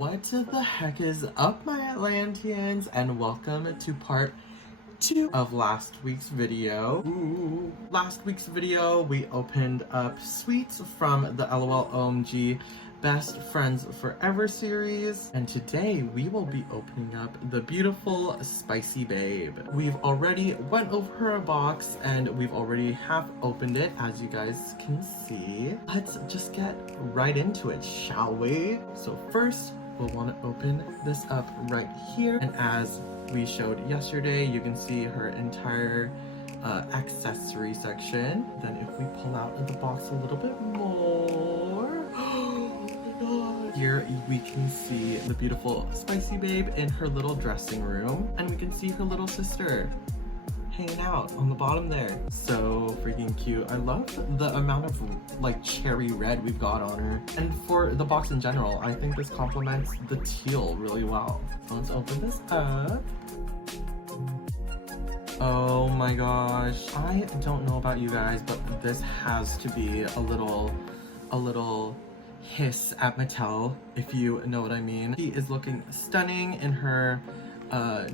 What the heck is up, my Atlanteans, and welcome to part 2 of last week's video. Last week's video, we opened up sweets from the LOL OMG Best Friends Forever series, and today we will be opening up the beautiful Spicy Babe. We've already went over her box and we've already half opened it, as you guys can see. Let's just get right into it, shall we? So first, we'll want to open this up right here, and as we showed yesterday, you can see her entire accessory section. Then if we pull out of the box a little bit more, oh my god, here we can see the beautiful Spicy Babe in her little dressing room, and we can see her little sister hanging out on the bottom there. So freaking cute. I love the amount of like cherry red we've got on her, and for the box in general, I think this complements the teal really well. So let's open this up. Oh my gosh, I don't know about you guys, but this has to be a little hiss at Mattel, if you know what I mean. She is looking stunning in her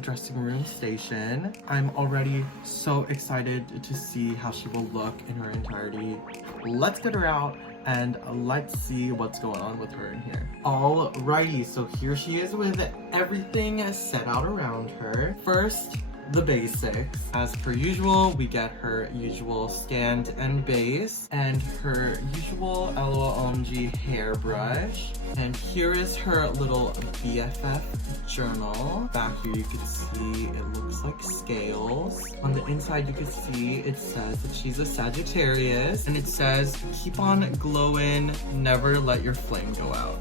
dressing room station. I'm already so excited to see how she will look in her entirety. Let's get her out and let's see what's going on with her in here. Alrighty, so here she is with everything set out around her. First, the basics. As per usual, we get her usual stand and base and her usual LOL OMG hairbrush. And here is her little Bff Journal. Back here you can see it looks like scales. On the inside you can see it says that she's a Sagittarius, and it says, "Keep on glowing, never let your flame go out."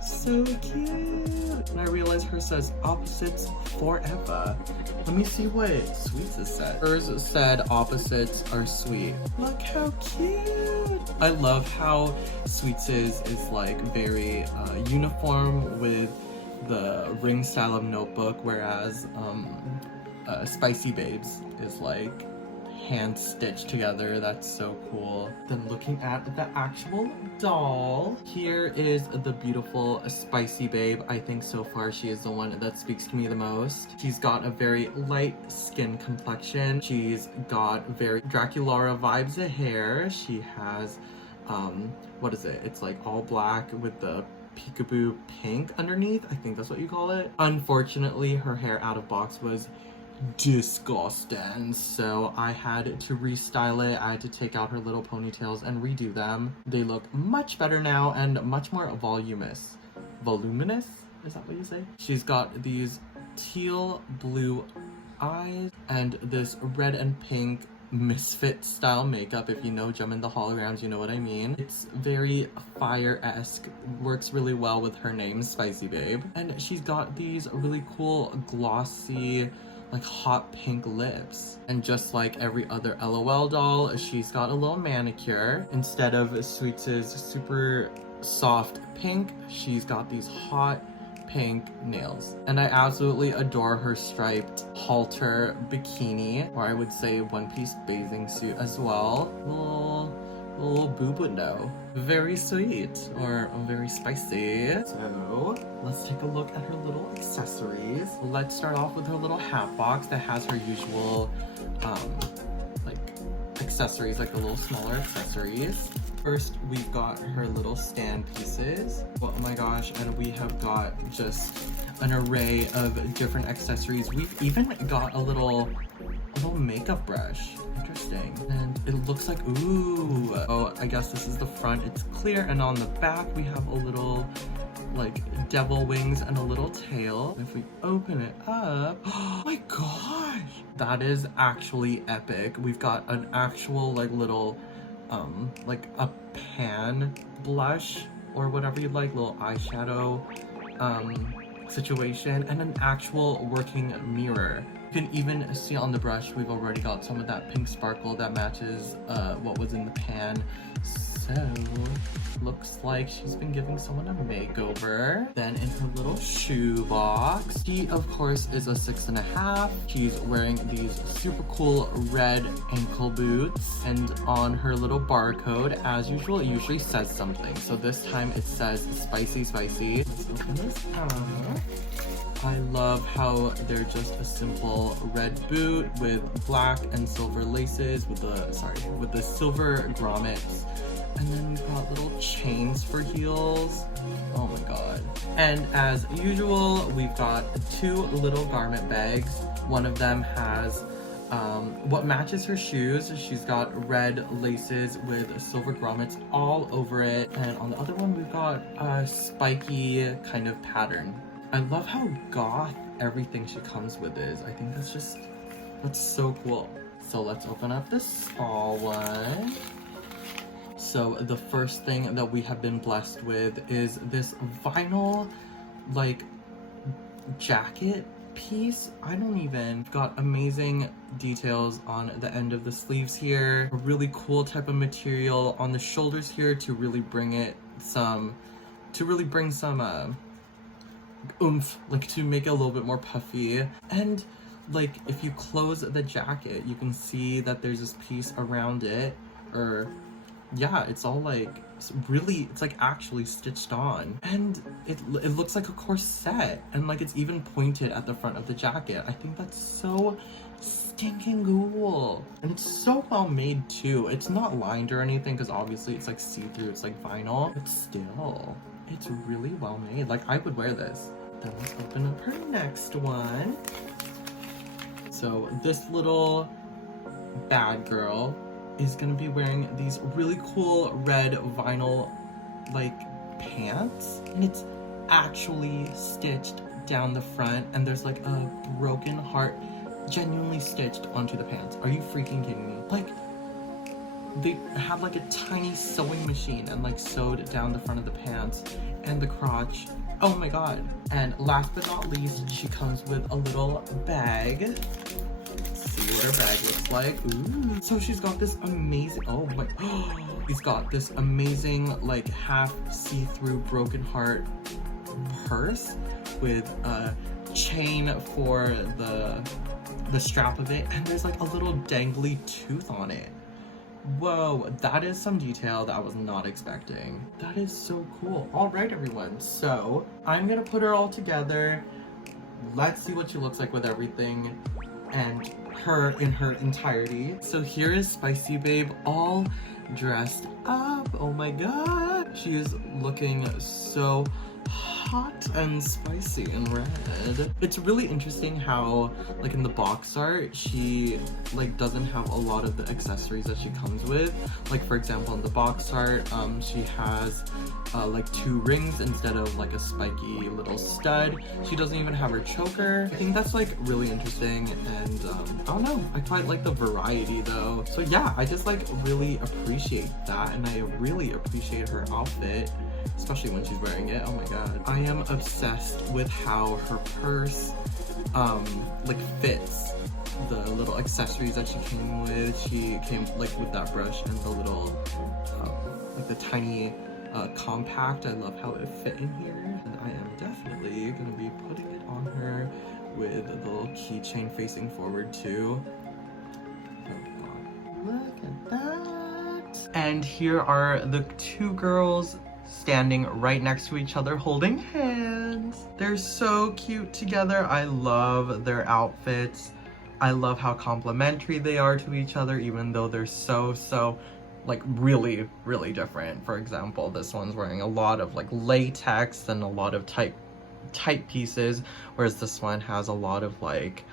So cute. And I realized hers says opposites forever. Let me see what Sweets' said. Hers said opposites are sweet. Look how cute. I love how Sweets' is like very uniform with the ring style of notebook, whereas Spicy Babes is like hand stitched together. That's so cool. Then looking at the actual doll, here is the beautiful Spicy Babe. I think so far she is the one that speaks to me the most. She's got a very light skin complexion. She's got very Draculaura vibes of hair. She has what is it? It's like all black with the peekaboo pink underneath. I think that's what you call it. Unfortunately, her hair out of box was disgusting, so I had to restyle it. I had to take out her little ponytails and redo them. They look much better now and much more voluminous. Voluminous? Is that what you say? She's got these teal blue eyes and this red and pink misfit style makeup. If you know Gem and the Holograms, you know what I mean. It's very fire-esque, works really well with her name, Spicy Babe. And she's got these really cool glossy like hot pink lips. And just like every other LOL doll, she's got a little manicure. Instead of Sweets' super soft pink, she's got these hot pink nails. And I absolutely adore her striped halter bikini, or I would say one-piece bathing suit as well. Little boob window. Very sweet, or very spicy. So let's take a look at her little accessories. Let's start off with her little hat box that has her usual like accessories, like the little smaller accessories. First, we've got her little stand pieces. Oh my gosh, and we have got just an array of different accessories. We've even got a little makeup brush. Interesting. And it looks like, ooh. Oh, I guess this is the front. It's clear, and on the back we have a little like devil wings and a little tail. If we open it up, oh my gosh, that is actually epic. We've got an actual like little like a pan blush or whatever you like, little eyeshadow situation, and an actual working mirror. You can even see on the brush we've already got some of that pink sparkle that matches what was in the pan. So, looks like she's been giving someone a makeover. Then in her little shoe box, she of course is a 6.5. She's wearing these super cool red ankle boots, and on her little barcode, as usual, it usually says something. So this time it says spicy, spicy. Let's open this up. I love how they're just a simple red boot with black and silver laces with the silver grommets. And then we've got little chains for heels. Oh my god. And as usual, we've got 2 little garment bags. One of them has what matches her shoes. She's got red laces with silver grommets all over it. And on the other one, we've got a spiky kind of pattern. I love how goth everything she comes with is. I think that's so cool. So let's open up the small one. So the first thing that we have been blessed with is this vinyl, like, jacket piece. Got amazing details on the end of the sleeves here. A really cool type of material on the shoulders here to really bring some oomph, like to make it a little bit more puffy. And like if you close the jacket, you can see that there's this piece around it, or yeah, it's all like it's like actually stitched on, and it looks like a corset, and like it's even pointed at the front of the jacket. I think that's so stinking cool, and it's so well made too. It's not lined or anything because obviously it's like see-through, it's like vinyl, but still it's really well made. Like, I would wear this. Then let's open up her next one. So this little bad girl is gonna be wearing these really cool red vinyl like pants, and it's actually stitched down the front, and there's like a broken heart genuinely stitched onto the pants. Are you freaking kidding me? Like, they had like a tiny sewing machine and like sewed down the front of the pants and the crotch. Oh my god. And last but not least, she comes with a little bag. Let's see what her bag looks like. Ooh. So she's got this amazing, she's got this amazing like half see-through broken heart purse with a chain for the strap of it, and there's like a little dangly tooth on it. Whoa, that is some detail that I was not expecting. That is so cool. All right, everyone. So I'm gonna put her all together. Let's see what she looks like with everything and her in her entirety. So here is Spicy Babe all dressed up. Oh my god. She is looking so hot and spicy and red. It's really interesting how, like, in the box art, she like doesn't have a lot of the accessories that she comes with. Like, for example, in the box art, she has like 2 rings instead of like a spiky little stud. She doesn't even have her choker. I think that's like really interesting, and I don't know, I quite like the variety though. So yeah, I just like really appreciate that, and I really appreciate her outfit, especially when she's wearing it. Oh my god. I am obsessed with how her purse like fits the little accessories that she came with. She came like with that brush and the little like the tiny compact. I love how it fit in here, and I am definitely gonna be putting it on her with the little keychain facing forward too. Oh god, look at that. And here are the 2 girls standing right next to each other holding hands. They're so cute together. I love their outfits. I love how complimentary they are to each other, even though they're so like really different. For example, this one's wearing a lot of like latex and a lot of tight pieces, whereas this one has a lot of like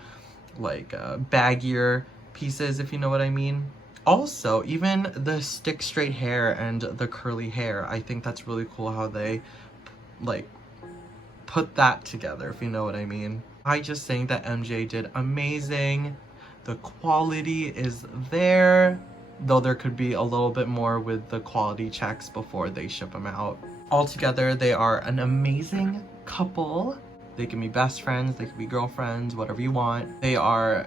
baggier pieces, if you know what I mean. Also, even the stick straight hair and the curly hair, I think that's really cool how they like put that together, if you know what I mean. I just think that MJ did amazing. The quality is there, though there could be a little bit more with the quality checks before they ship them out. Altogether, they are an amazing couple. They can be best friends, they can be girlfriends, whatever you want. They are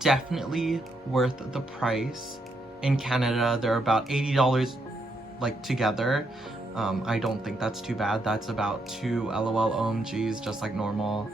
definitely worth the price. In Canada, they're about $80 like together. I don't think that's too bad. That's about 2 LOL OMGs, just like normal.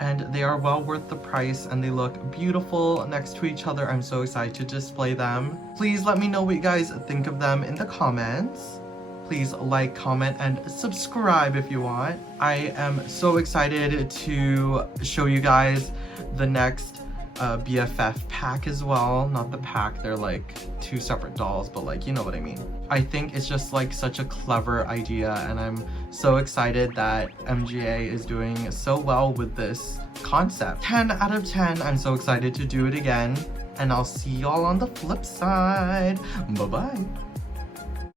And they are well worth the price, and they look beautiful next to each other. I'm so excited to display them. Please let me know what you guys think of them in the comments. Please like, comment, and subscribe if you want. I am so excited to show you guys the next BFF pack as well. Not the pack, they're like 2 separate dolls, but like, you know what I mean. I think it's just like such a clever idea, and I'm so excited that MGA is doing so well with this concept. 10 out of 10. I'm so excited to do it again, and I'll see y'all on the flip side. Bye bye.